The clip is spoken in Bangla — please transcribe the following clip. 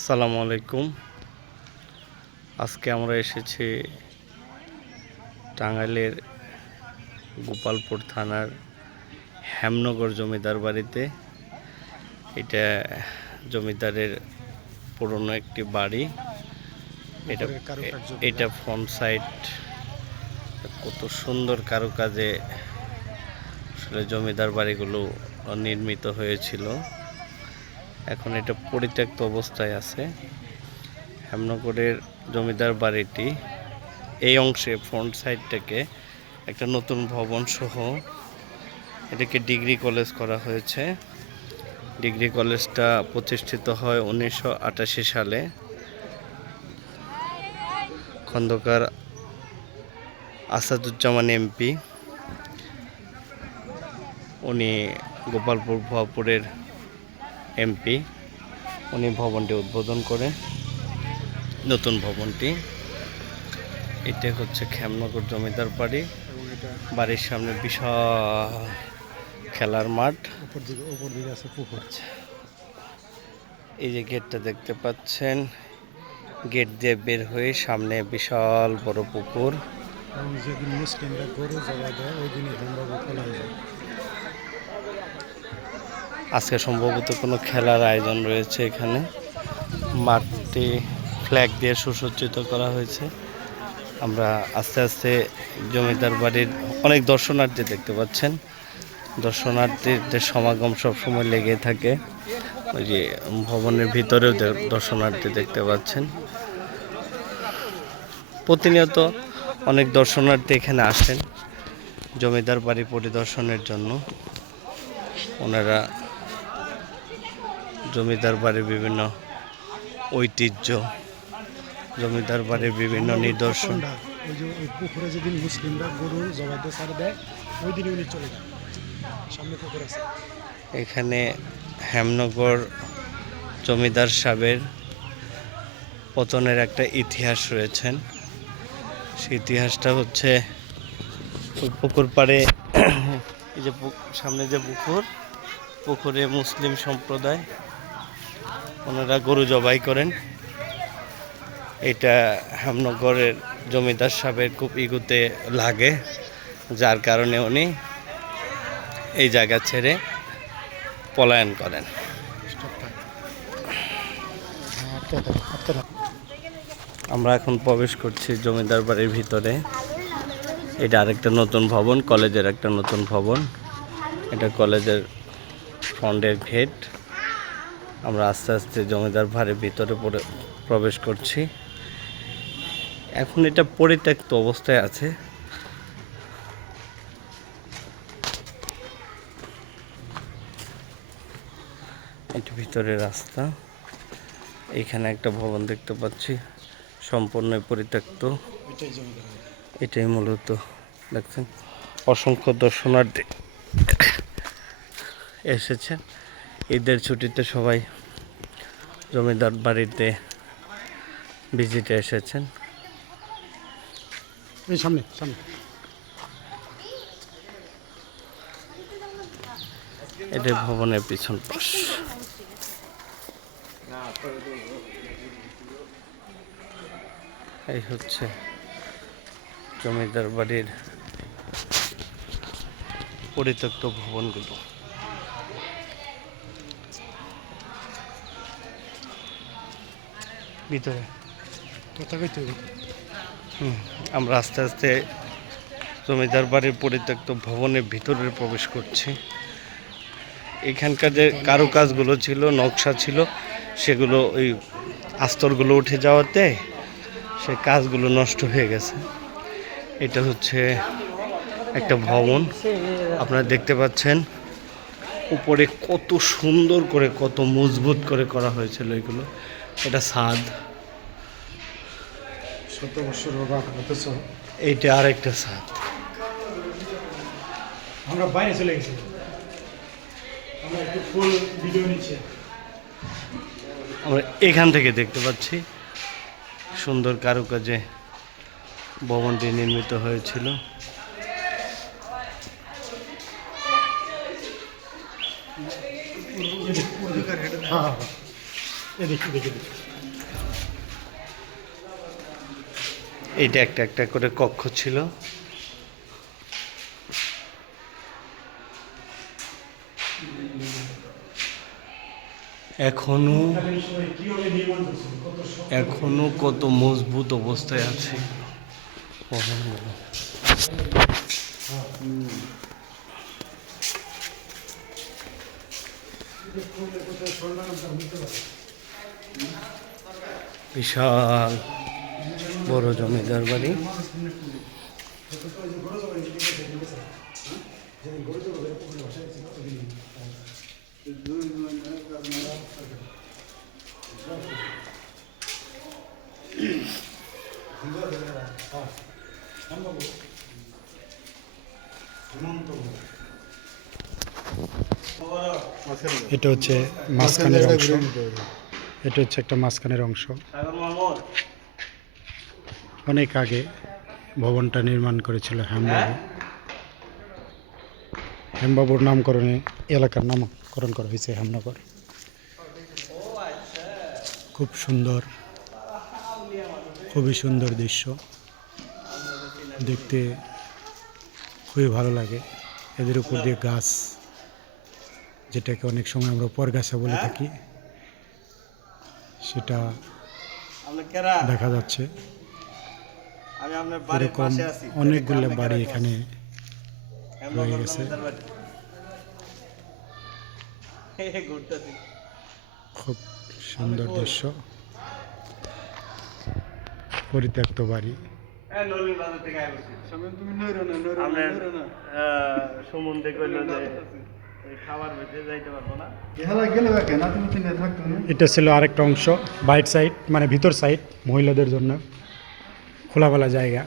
আসসালামু আলাইকুম। আজকে আমরা এসেছি টাঙ্গাইলের গোপালপুর থানার হেমনগর জমিদার বাড়িতে। এটা জমিদারের পুরনো একটি বাড়ি। এটা ফ্রন্ট সাইড কত সুন্দর কারুকাজে আসলে জমিদার বাড়িগুলো নির্মিত হয়েছিল। এখন এটা পরিত্যক্ত অবস্থায় আছে। হেমনগরের জমিদার বাড়িটি এই অংশে ফ্রন্ট সাইডটাকে একটা নতুন ভবন সহ এটাকে ডিগ্রি কলেজ করা হয়েছে। ডিগ্রি কলেজটা প্রতিষ্ঠিত হয় 1988 সালে। খন্দকার আসাদুজ্জামান এমপি উনি গোপালপুর ভুয়াপুরের এমপি, উনি ভবনটি উদ্বোধন করে নতুন ভবনটি। এটা হচ্ছে হেমনগর জমিদার বাড়ি। বাড়ির সামনে বিশাল খেলার মাঠ, উপর দিকে আছে পুকুর। এই যে গেটটা দেখতে পাচ্ছেন, গেট দিয়ে বের হয়ে সামনে বিশাল বড় পুকুর। আজকে সম্ভবত কোনো খেলার আয়োজন রয়েছে এখানে। মাঠটি ফ্ল্যাগ দিয়ে সুসজ্জিত করা হয়েছে। আমরা আস্তে আস্তে জমিদার বাড়ির অনেক দর্শনার্থী দেখতে পাচ্ছেন। দর্শনার্থীদের সমাগম সবসময় লেগে থাকে। ওই যে ভবনের ভিতরেও দর্শনার্থী দেখতে পাচ্ছেন। প্রতিনিয়ত অনেক দর্শনার্থী এখানে আসেন জমিদার বাড়ি পরিদর্শনের জন্য। ওনারা জমিদার বাড়ির বিভিন্ন ঐতিহ্য, জমিদার বাড়ির বিভিন্ন নিদর্শন। পুকুরে যেদিন মুসলিমরা গরু জবাই দিয়ে ছাড়ে দেয়, ওই দিনই উনি চলে যান। সামনে পুকুর আছে। এখানে হেমনগর জমিদার সাহেবের পতনের একটা ইতিহাস রয়েছেন। সেই ইতিহাসটা হচ্ছে পুকুর পাড়ে এই যে সামনে যে পুকুরে মুসলিম সম্প্রদায় ওনারা গরু জবাই করেন। এটা হেমনগরের জমিদার সাহেবের খুব ইগুতে লাগে, যার কারণে উনি এই জায়গা ছেড়ে পলায়ন করেন। আমরা এখন প্রবেশ করছি জমিদার বাড়ির ভিতরে। এটা আরেকটা নতুন ভবন, কলেজের একটা নতুন ভবন। এটা কলেজের ফ্রন্টের গেট। আমরা আস্তে আস্তে জমিদার বাড়ির ভিতরে প্রবেশ করছি। এখন এটা পরিত্যক্ত অবস্থায় আছে। এটা ভিতরে রাস্তা। এখানে একটা ভবন দেখতে পাচ্ছি, সম্পূর্ণ পরিত্যক্ত। এটাই মূলত দেখছেন অসংখ্য দর্শনার্থী এসেছে। ঈদের ছুটিতে সবাই জমিদার বাড়িতে ভিজিটে এসেছেন। এই সামনে সামনে এটা ভবনের পিছন পাশ। এই হচ্ছে জমিদার বাড়ির পরিত্যক্ত ভবনগুলো। ভিতরে আমরা আস্তে আস্তে জমিদার বাড়ির পরিত্যক্ত ভবনের ভিতরে প্রবেশ করছি। এখানকার যে কারুকাজগুলো ছিল, নকশা ছিল, সেগুলো ওই আস্তরগুলো উঠে যাওয়াতে সে কাজগুলো নষ্ট হয়ে গেছে। এটা হচ্ছে একটা ভবন, আপনারা দেখতে পাচ্ছেন উপরে কত সুন্দর করে, কত মজবুত করে করা হয়েছিল এগুলো। এটা ছাদ, শত বছর অথচ এইটা আরেকটা ছাদ। আমরা বাইরে চলে গেছি, আমরা একটু ফুল ভিডিও নিচ্ছি। আমরা এখান থেকে দেখতে পাচ্ছি সুন্দর কারুকাজে ভবনটি নির্মিত হয়েছিল। হ্যাঁ, এদিকে এইটা একটা একটা করে কক্ষ ছিল। এখনো কিভাবে নির্মাণ করছিল, কত এখনো কত মজবুত অবস্থায় আছে ভবনগুলো। বিশাল বড় জমিদার বাড়ি। এটা হচ্ছে মাঝখানের অংশ, এটা হচ্ছে একটা মাঝখানের অংশ। অনেক আগে ভবনটা নির্মাণ করেছিল হেমবাবু। হেমবাবুর নামকরণে এলাকার নামকরণ করা হয়েছে হেমনগর। খুব সুন্দর, খুবই সুন্দর দৃশ্য, দেখতে খুবই ভালো লাগে। এদের উপর দিয়ে গাছ, যেটাকে অনেক সময় আমরা পরগাছা বলে থাকি, সেটা দেখা যাচ্ছে। এরকম অনেকগুলো বাড়ি এখানে রয়ে গেছে। খুব সুন্দর দৃশ্য, পরিত্যক্ত বাড়ি। এটা ছিল আরেকটা অংশ, বাইট সাইড, মানে ভিতর সাইড, মহিলাদের জন্য খোলামেলা জায়গা।